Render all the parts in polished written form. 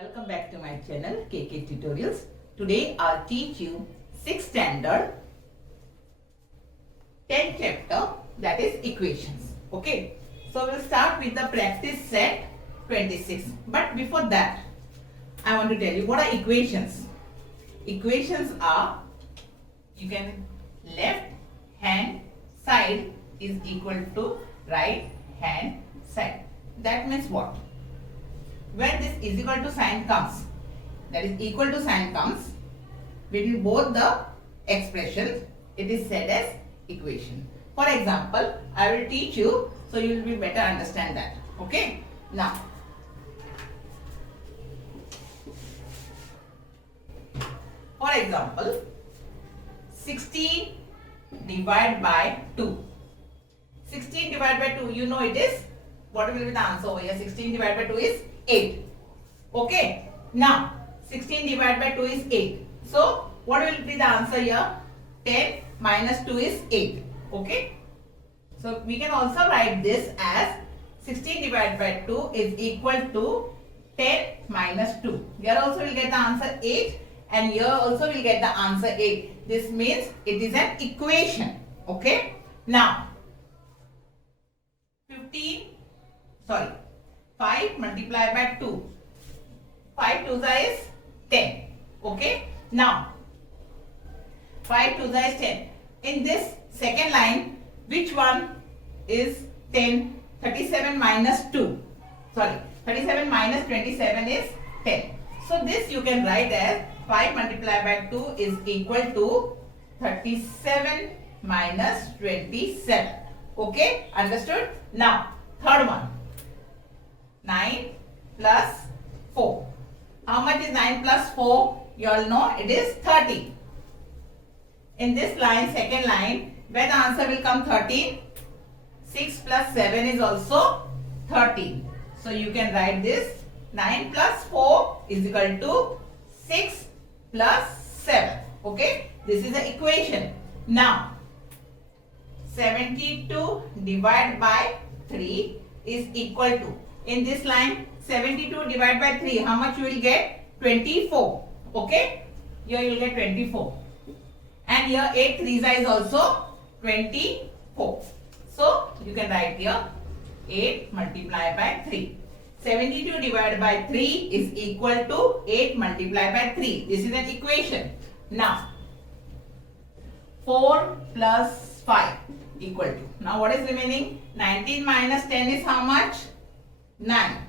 Welcome back to my channel KK Tutorials. Today I'll teach you 6th standard 10th chapter, that is equations. Okay, so we'll start with the practice set 26. But before that, I want to tell you what are equations. Equations are, you can left hand side is equal to right hand side. That means what? When this is equal to sign comes, that is equal to sign comes between both the expressions, it is said as equation. For example, I will teach you so you will be better understand that. Okay. Now, for example, 16 divided by 2. 16 divided by 2, you know it is, what will be the answer over here? 16 divided by 2 is 8. Okay. Now, 16 divided by 2 is 8. So, what will be the answer here? 10 minus 2 is 8. Okay. So, we can also write this as 16 divided by 2 is equal to 10 minus 2. Here also we will get the answer 8 and here also we will get the answer 8. This means it is an equation. Okay. Now, 5 multiplied by 2. 5 2s is 10. Okay. Now, 5 2s is 10. In this second line, which one is 10? 37 minus 2. 37 minus 27 is 10. So, this you can write as 5 multiplied by 2 is equal to 37 minus 27. Okay. Understood? Now, third one. 9 plus 4. How much is 9 plus 4? You all know it is 30. In this line, second line, where the answer will come 13. 6 plus 7 is also 13. So you can write this 9 plus 4 is equal to 6 plus 7. Okay. This is the equation. Now, 72 divided by 3 is equal to, in this line 72 divided by 3, how much you will get? 24. Okay. Here you will get 24. And here 8 3s is also 24. So you can write here 8 multiplied by 3. 72 divided by 3 is equal to 8 multiplied by 3. This is an equation. Now, 4 plus 5 equal to. Now what is remaining? 19 minus 10 is how much? 9.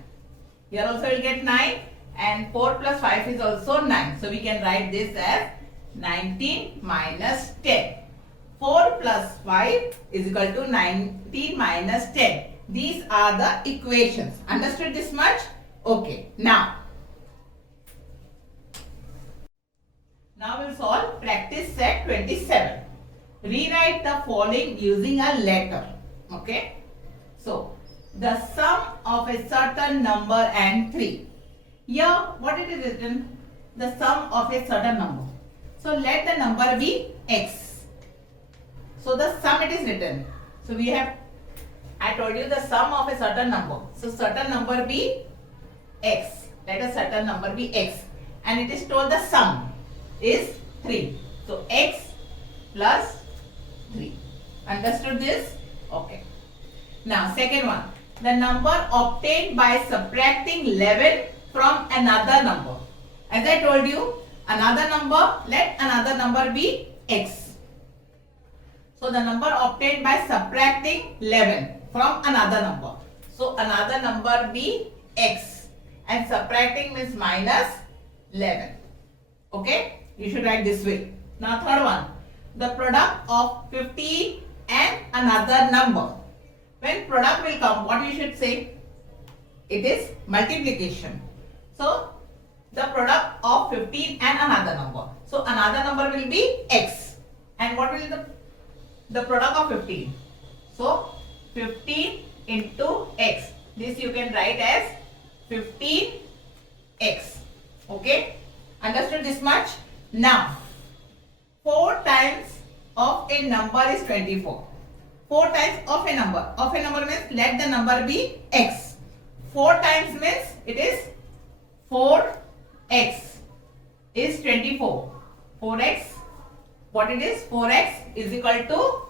Here also you will get 9 and 4 plus 5 is also 9. So we can write this as 19 minus 10. 4 plus 5 is equal to 19 minus 10. These are the equations. Understood this much? Okay. Now we'll solve practice set 27. Rewrite the following using a letter. Okay. So, the sum of a certain number and 3. Here, what it is written? The sum of a certain number. So, let the number be x. So, the sum it is written. So, I told you the sum of a certain number. So, certain number be x. Let a certain number be x. And it is told the sum is 3. So, x plus 3. Understood this? Okay. Now, second one. The number obtained by subtracting 11 from another number. As I told you, another number, let another number be x. So, the number obtained by subtracting 11 from another number. So, another number be x. And subtracting means minus 11. Okay? You should write this way. Now, third one. The product of 15 and another number. When product will come, what you should say? It is multiplication. So, the product of 15 and another number. So, another number will be x. And what will the product of 15? So, 15 into x. This you can write as 15x. Okay? Understood this much? Now, 4 times of a number is 24. 4 times of a number. Of a number means let the number be x. 4 times means it is 4 x is 24. 4x, what it is? 4x is equal to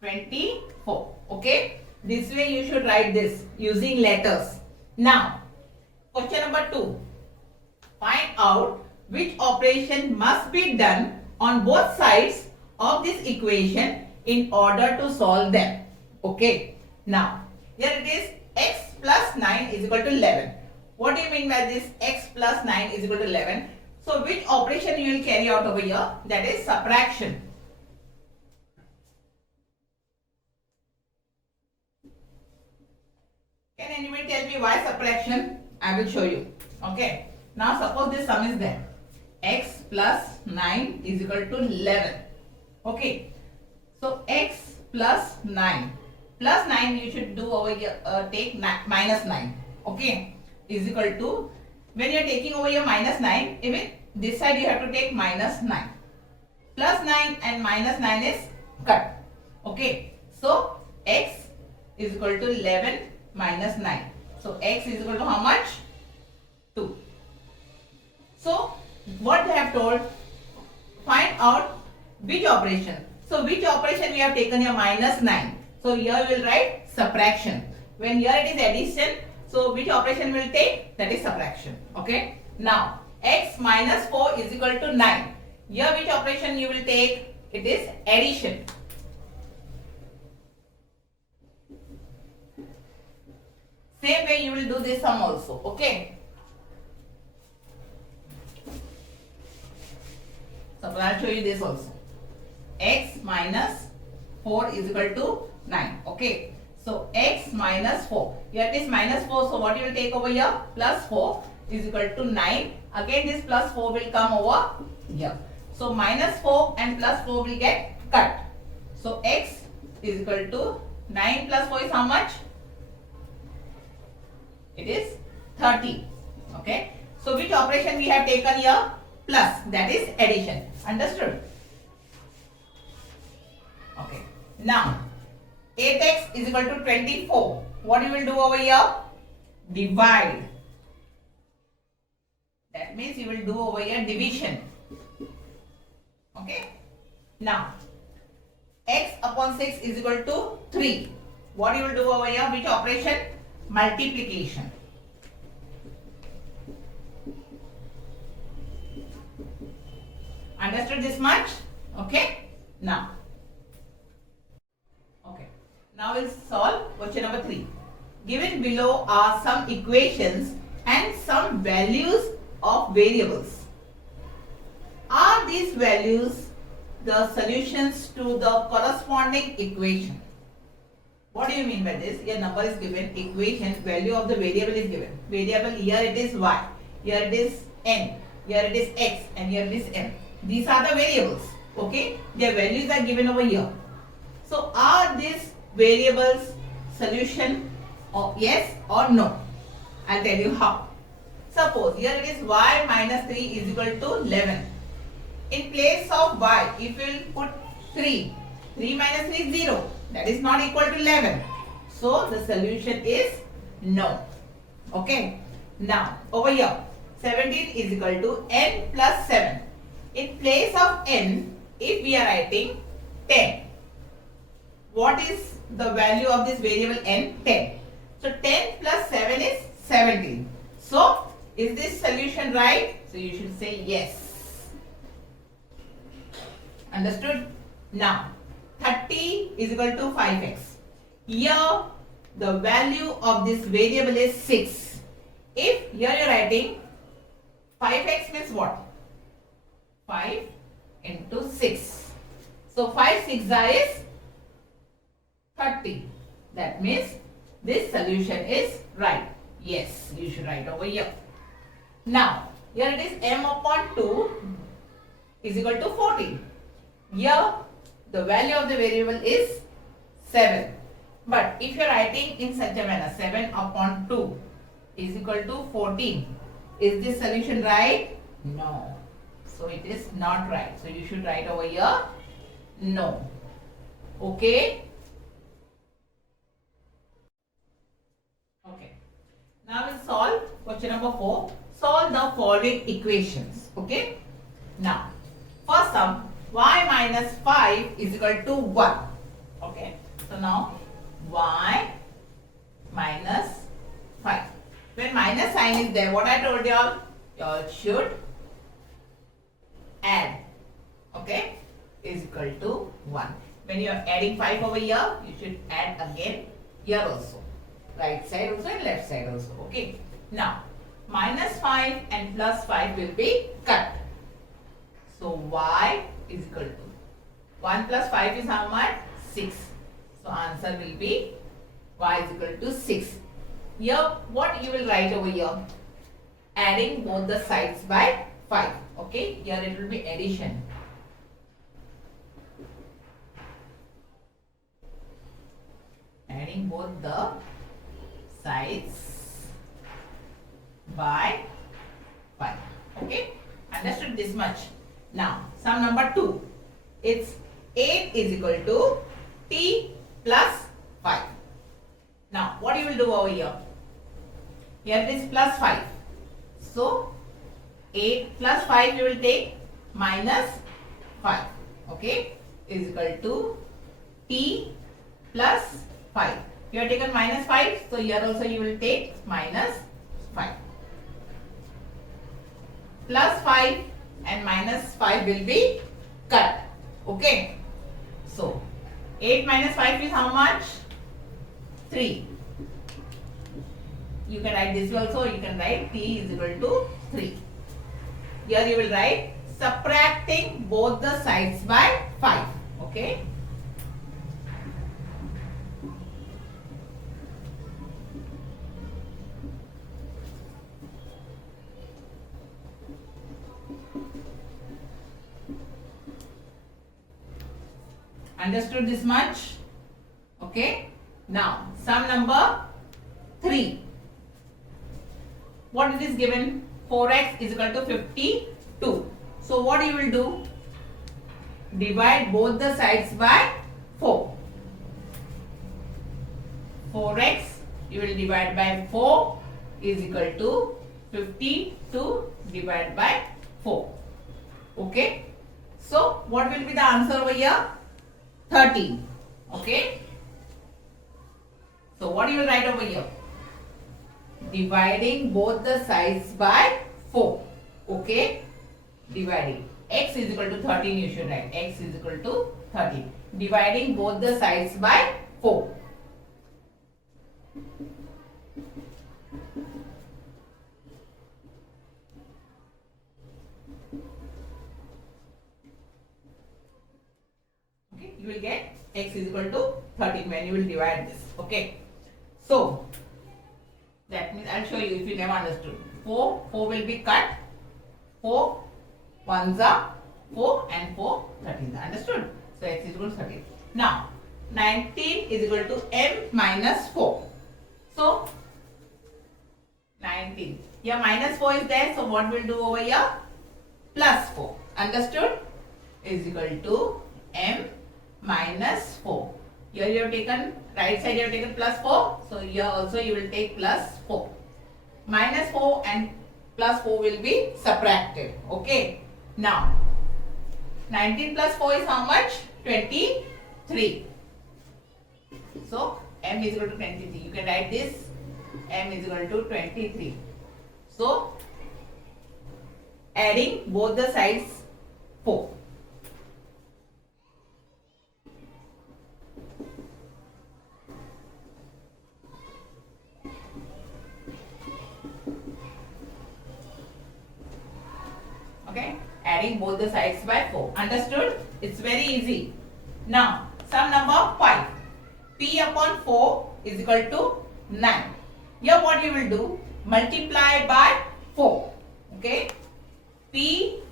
24. Okay. This way you should write this using letters. Now, question number 2. Find out which operation must be done on both sides of this equation in order to solve them. Okay. Now, here it is x plus 9 is equal to 11. What do you mean by this x plus 9 is equal to 11? So, which operation you will carry out over here? That is subtraction. Can anybody tell me why subtraction? I will show you. Okay. Now suppose this sum is there. X plus 9 is equal to 11. Okay. So x plus 9. Plus 9 you should do over here, take minus 9. Okay. Is equal to, when you are taking over here minus 9, even this side you have to take minus 9. Plus 9 and minus 9 is cut. Okay. So x is equal to 11 minus 9. So x is equal to how much? 2. So what they have told, find out which operation. So which operation we have taken here? Minus 9. So here we will write subtraction. When here it is addition, so which operation we will take? That is subtraction. Okay. Now x minus 4 is equal to 9. Here which operation you will take? It is addition. Same way you will do this sum also. Okay. So I will show you this also. X minus 4 is equal to 9. Okay. So x minus 4. Here it is minus 4. So what you will take over here? Plus 4 is equal to 9. Again this plus 4 will come over here. So minus 4 and plus 4 will get cut. So x is equal to 9 plus 4 is how much? It is 30. Okay. So which operation we have taken here? Plus, that is addition. Understood? Okay. Now 8x is equal to 24. What you will do over here? Divide. That means you will do over here division. Okay. Now x upon 6 is equal to 3. What you will do over here? Which operation? Multiplication. Understood this much? Okay. Now we'll solve question number 3. Given below are some equations and some values of variables. Are these values the solutions to the corresponding equation? What do you mean by this? Here number is given, equation, value of the variable is given. Variable, here it is y, here it is n, here it is x, and here it is m. These are the variables. Okay, their values are given over here. So are these variables solution or yes or no? I'll tell you how. Suppose here it is y minus 3 is equal to 11. In place of y, if you will put 3, 3 minus 3 is 0. That is not equal to 11. So the solution is no. Okay. Now over here 17 is equal to n plus 7. In place of n, if we are writing 10, what is the value of this variable n? 10. So 10 plus 7 is 17. So is this solution right? So you should say yes. Understood? Now 30 is equal to 5x. Here the value of this variable is 6. If here you are writing 5x means what? 5 into 6. So 5 6 is 30. That means this solution is right. Yes, you should write over here. Now here it is m upon 2 is equal to 14. Here the value of the variable is 7. But if you are writing in such a manner, 7 upon 2 is equal to 14. Is this solution right? No. So it is not right. So you should write over here no. Okay. Okay. Now we'll solve question number 4. solve the following equations. Okay. Now, first sum, y minus 5 is equal to 1. Okay. So now, y minus 5. When minus sign is there, what I told you all should add. Okay. Is equal to 1. When you are adding 5 over here, you should add again here also. Right side also and left side also. Okay. Now, minus 5 and plus 5 will be cut. So, y is equal to 1 plus 5 is how much? 6. So, answer will be y is equal to 6. Here, what you will write over here? Adding both the sides by 5. Okay. Here it will be addition. Adding both the sides by 5. Okay. Understood this much. Now, sum number 2. It's 8 is equal to t plus 5. Now, what you will do over here? Here it is plus 5. So, 8 plus 5 you will take minus 5. Okay. Is equal to t plus 5. You have taken minus 5. So, here also you will take minus 5. Plus 5 and minus 5 will be cut. Okay. So, 8 minus 5 is how much? 3. You can write this also. You can write t is equal to 3. Here you will write subtracting both the sides by 5. Okay. Understood this much? Okay. Now, sum number 3. What it is given? 4x is equal to 52. So, what you will do? Divide both the sides by 4. 4x you will divide by 4 is equal to 52 divided by 4. Okay. So, what will be the answer over here? 13. Okay. So, what you will write over here? Dividing both the sides by 4. Okay. Dividing. X is equal to 13 you should write. X is equal to 13. Dividing both the sides by 4. Okay. You will get x is equal to 13 when you will divide this. Okay. So, that means I will show you if you never understood. 4 will be cut. 4 ones are 4 and 4 13. Understood? So, x is equal to 13. Now, 19 is equal to m minus 4. So, 19. Here minus 4 is there. So, what we'll do over here? Plus 4. Understood? Is equal to m minus 4. Here you have taken, right side you have taken plus 4. So, here also you will take plus 4. Minus 4 and plus 4 will be subtracted. Okay. Now, 19 plus 4 is how much? 23. So, m is equal to 23. You can write this. M is equal to 23. So, adding both the sides 4. Okay, adding both the sides by 4. Understood? It's very easy. Now, sum number 5. P upon 4 is equal to 9. Here what you will do? Multiply by 4. Okay. P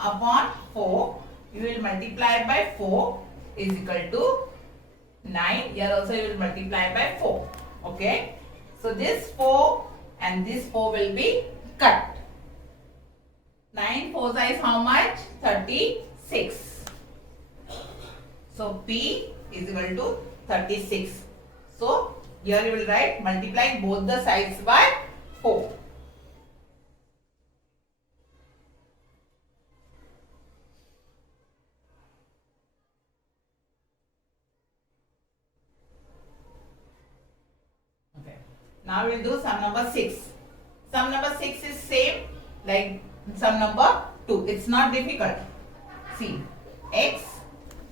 upon 4, you will multiply by 4 is equal to 9. Here also you will multiply by 4. Okay. So, this 4 and this 4 will be cut. 9 4 is how much? 36. So, P is equal to 36. So, here you will write multiplying both the sides by 4. Now we will do sum number 6. Sum number 6 is same like sum number 2. It's not difficult. See, x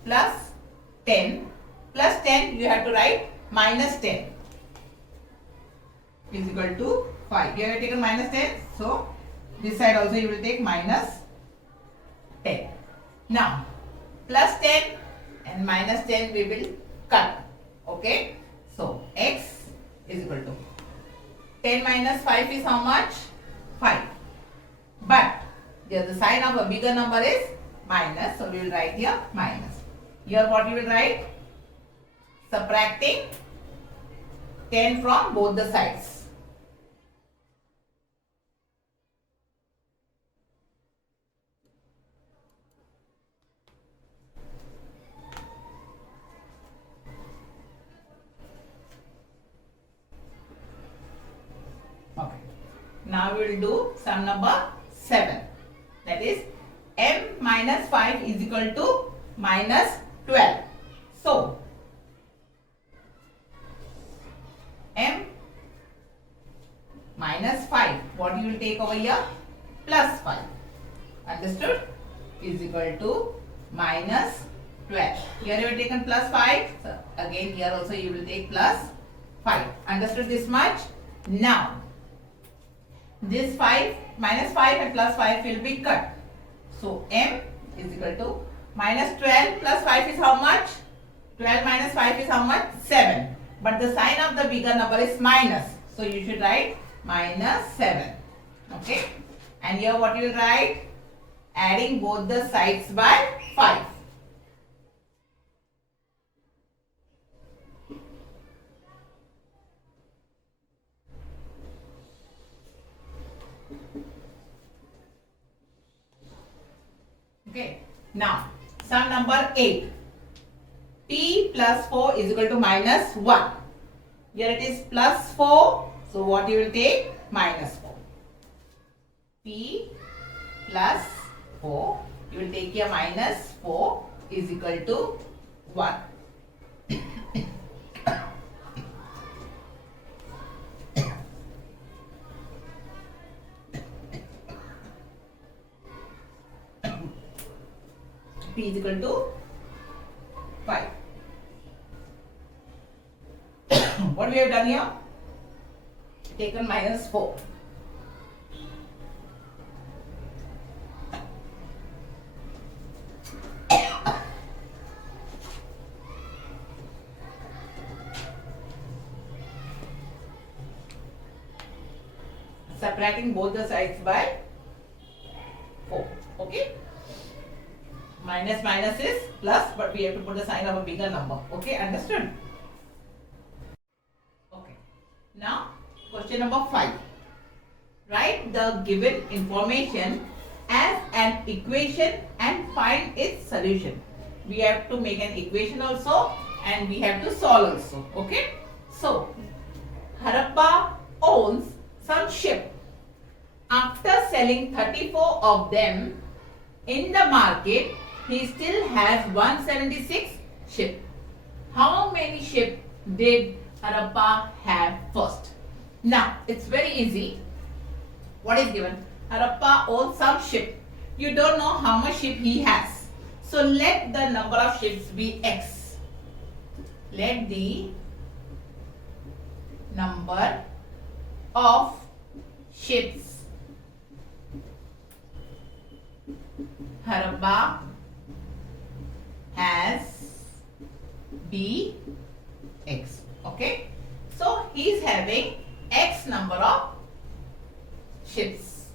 plus 10 you have to write minus 10 is equal to 5. You have taken minus 10. So, this side also you will take minus 10. Now, plus 10 and minus 10 we will cut. Okay. So, x is equal to 10 minus 5 is how much? 5. But the sign of a bigger number is minus. So, we will write here minus. Here what you will write? Subtracting 10 from both the sides. Okay. Now we will do sum number 7. That is m minus 5 is equal to minus 12. So, m minus 5, what you will take over here? Plus 5. Understood? Is equal to minus 12. Here you have taken plus 5. So, again here also you will take plus 5. Understood this much? Now, this 5, minus 5 and plus 5 will be cut. So, m is equal to minus 12 plus 5 is how much? 12 minus 5 is how much? 7. But the sign of the bigger number is minus. So, you should write minus 7. Okay. And here what you will write? Adding both the sides by 5. Okay. Now, sum number 8. P plus 4 is equal to minus 1. Here it is plus 4. So, what you will take? Minus 4. P plus 4. You will take here minus 4 is equal to 1. P is equal to 5. What we have done here? Taken minus 4. Subtracting both the sides by 4. Okay. Minus minus is plus, but we have to put the sign of a bigger number. Okay, understood? Okay. Now, question number 5. Write the given information as an equation and find its solution. We have to make an equation also and we have to solve also. Okay. So, Harappa owns some ship. After selling 34 of them in the market, he still has 176 ships. How many ships did Harappa have first? Now, it's very easy. What is given? Harappa owns some ship. You don't know how much ship he has. So, let the number of ships be X. Let the number of ships Harappa has be X. Okay. So, he is having X number of ships.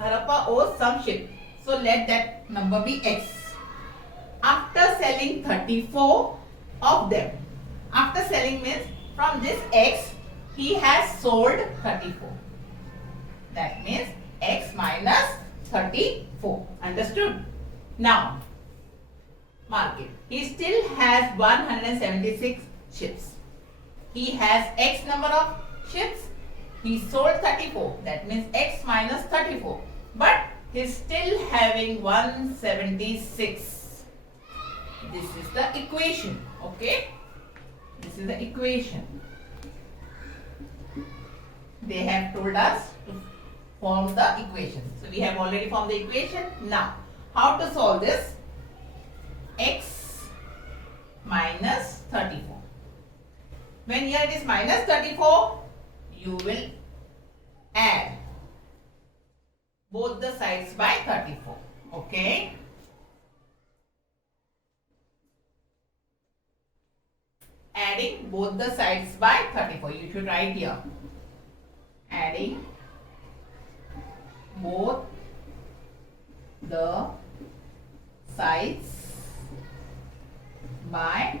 Harappa owes some ship. So, let that number be X. After selling 34 of them. After selling means from this X, he has sold 34. That means X minus 34. Understood? Now, market. He still has 176 ships. He has X number of ships. He sold 34. That means X minus 34. But he is still having 176. This is the equation. Okay? This is the equation. they have told us to form the equation. So we have already formed the equation. Now, how to solve this? X minus 34. When here it is minus 34, you will add both the sides by 34. Okay. Adding both the sides by 34. You should write here. Adding both the sides by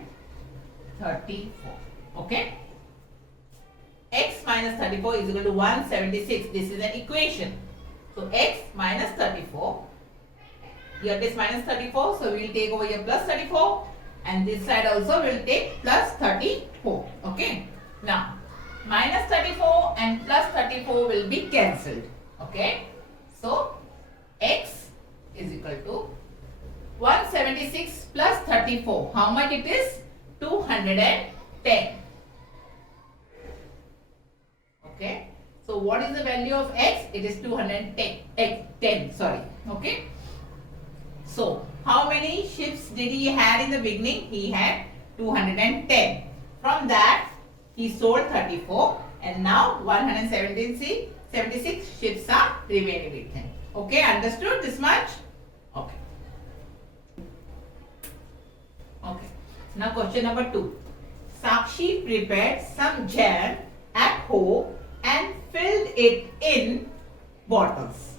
34. Okay. X minus 34 is equal to 176. This is an equation. So x minus 34. Here it is minus 34. So we will take over here plus 34. And this side also will take plus 34. Okay. Now, minus 34 and plus 34 will be cancelled. Okay. So, x is equal to 176 plus 34. How much it is? 210. Okay. So, what is the value of x? It is 210. Sorry. Okay. So, how many ships did he had in the beginning? He had 210. From that, he sold 34 and now 176 ships are remaining with him. Okay, understood this much? Okay. Okay. Now question number 2. Sakshi prepared some jam at home and filled it in bottles.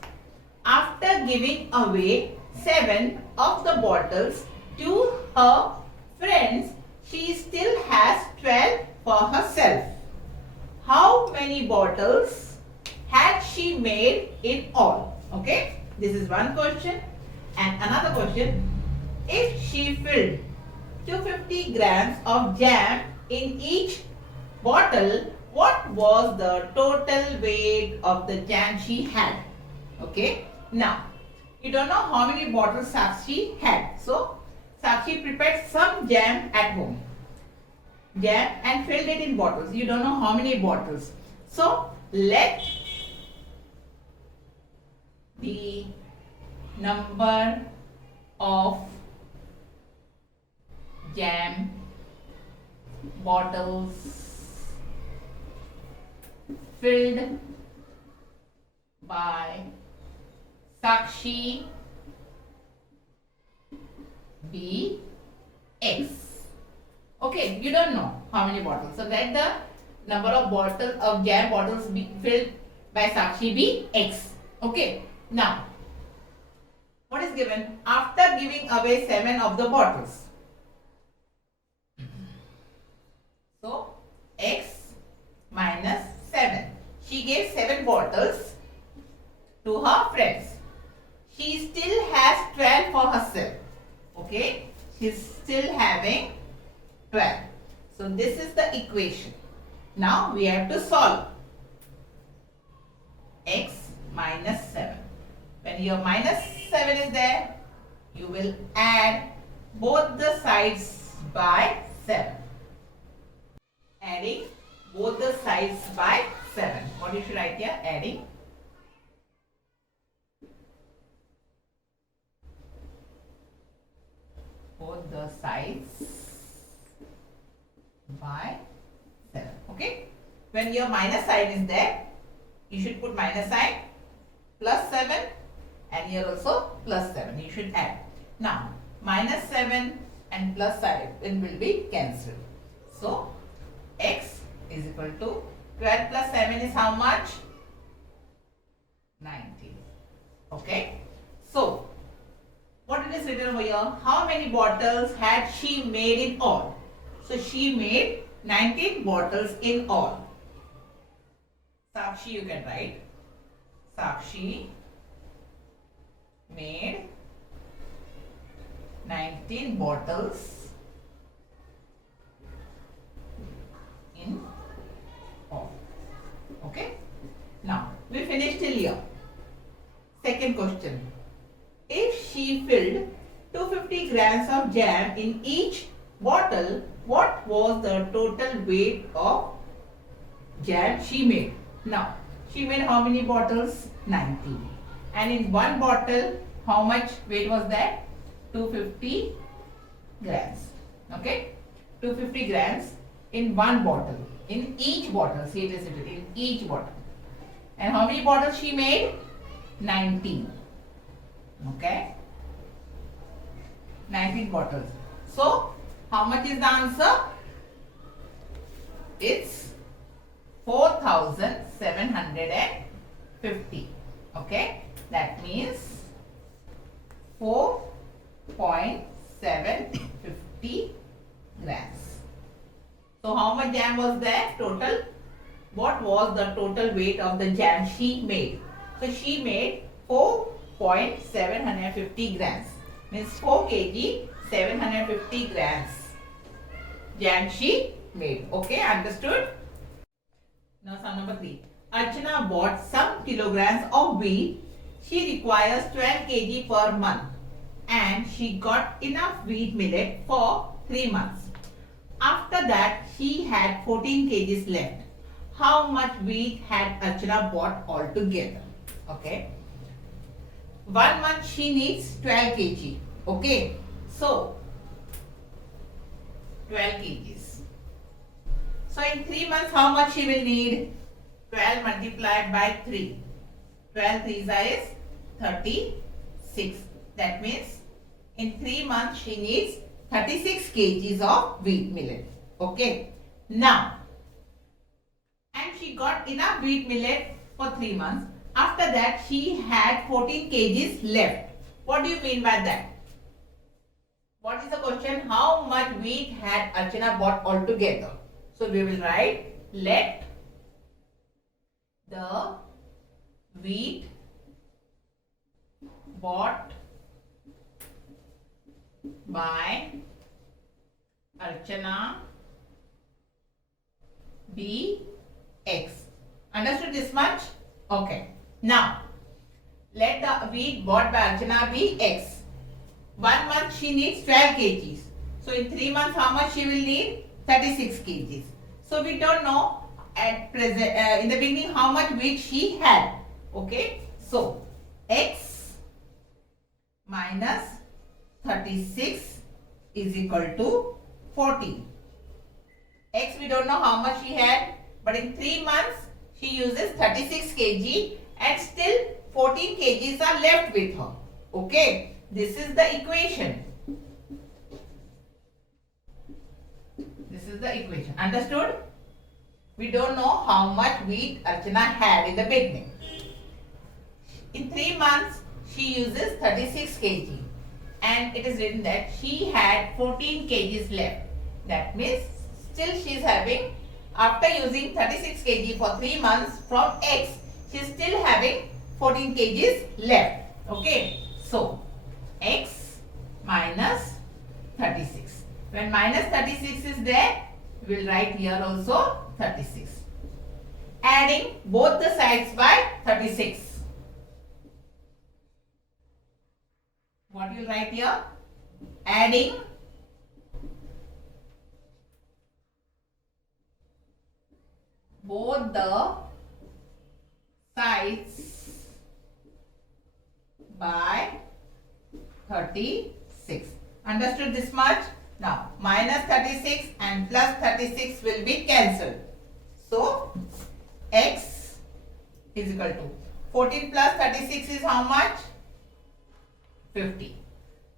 After giving away 7 of the bottles to her friends, she still has 12 for herself. How many bottles had she made in all? Okay, this is one question. And another question, if she filled 250 grams of jam in each bottle, what was the total weight of the jam she had? Okay, now you don't know how many bottles Sakshi had. So, Sakshi prepared some jam at home. Jam and filled it in bottles. You don't know how many bottles. So, let the number of jam bottles filled by Sakshi be X. Okay, you don't know how many bottles. So let the number of bottles of jam bottles be filled by Sakshi be X. Okay. Now, what is given? After giving away 7 of the bottles. So, X minus 7. She gave 7 bottles to her friends. She still has 12 for herself. Okay, she's still having 12. So this is the equation. Now we have to solve. X minus 7. When your minus 7 is there, you will add both the sides by 7. Adding both the sides by 7. What you should write here? Adding both the sides by 7. Okay. When your minus sign is there, you should put minus sign, plus 7, and here also plus 7. You should add. Now, minus 7 and plus 7 will be cancelled. So, x is equal to 12 plus 7 is how much? 19. Okay. So, what it is written over here? How many bottles had she made in all? So, she made 19 bottles in all. Sakshi you can write. Sakshi made 19 bottles in all. Okay. Now, we finished till here. Second question. If she filled 250 grams of jam in each bottle, what was the total weight of jam she made? Now, she made how many bottles? 90. And in one bottle, how much weight was that? 250 grams. Okay? 250 grams in one bottle. In each bottle. See, it is written in each bottle. And how many bottles she made? 19. Okay? 19 bottles. So, how much is the answer? It's 4,750. Okay? That means 4.750 grams. So, how much jam was there total? What was the total weight of the jam she made? So, she made 4.750 grams. Means 4 kg 750 grams jam she made. Okay, understood? Now sum number 3. Archana bought some kilograms of wheat. She requires 12 kg per month and she got enough wheat millet for 3 months. After that, she had 14 kgs left. How much wheat had Archana bought altogether? Okay. 1 month she needs 12 kg. Okay. So, 12 kgs. So, in 3 months, how much she will need? 12 multiplied by 3. 12 3s is 36. That means, in 3 months, she needs 36 kgs of wheat millet. Okay. Now, and she got enough wheat millet for 3 months. After that, she had 14 kgs left. What do you mean by that? What is the question? How much wheat had Archana bought altogether? So, we will write, let the wheat bought by Archana be X. Understood this much? Okay. Now, let the wheat bought by Archana be X. 1 month she needs 12 kgs. So, in 3 months how much she will need? 36 kgs. So, we don't know at present in the beginning how much wheat she had. Okay. So, X minus 36 is equal to 14. X we don't know how much she had, but in 3 months she uses 36 kg and still 14 kgs are left with her. Okay. This is the equation. This is the equation. Understood? We don't know how much wheat Archana had in the beginning. In 3 months, she uses 36 kg. And it is written that she had 14 kgs left. That means still she is having, after using 36 kg for 3 months from X, she is still having 14 kgs left. Okay. So, X minus 36. When minus 36 is there, we will write here also 36. Adding both the sides by 36. What you will write here? Adding both the sides by 36. Understood this much? Now, minus 36 and plus 36 will be cancelled. So, X is equal to 14 plus 36 is how much? 50.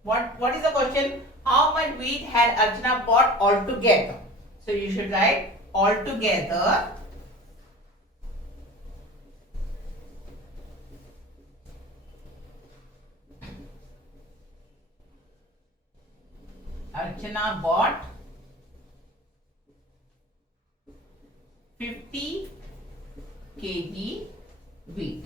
What is the question? How much wheat had Archana bought altogether? So, you should write altogether Archana bought 50 kg wheat.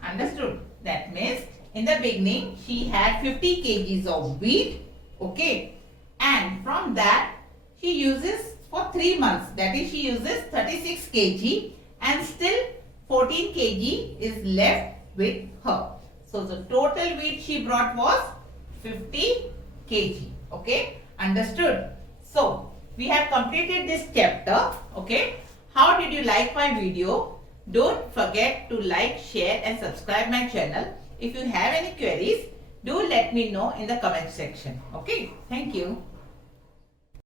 Understood? That means in the beginning she had 50 kgs of wheat. Okay. And from that she uses for 3 months. That is, she uses 36 kg and still 14 kg is left with her. So, the total wheat she brought was 50 kg. Okay. Understood? So, we have completed this chapter. Okay. How did you like my video? Don't forget to like, share and subscribe my channel. If you have any queries, do let me know in the comment section. Okay. Thank you.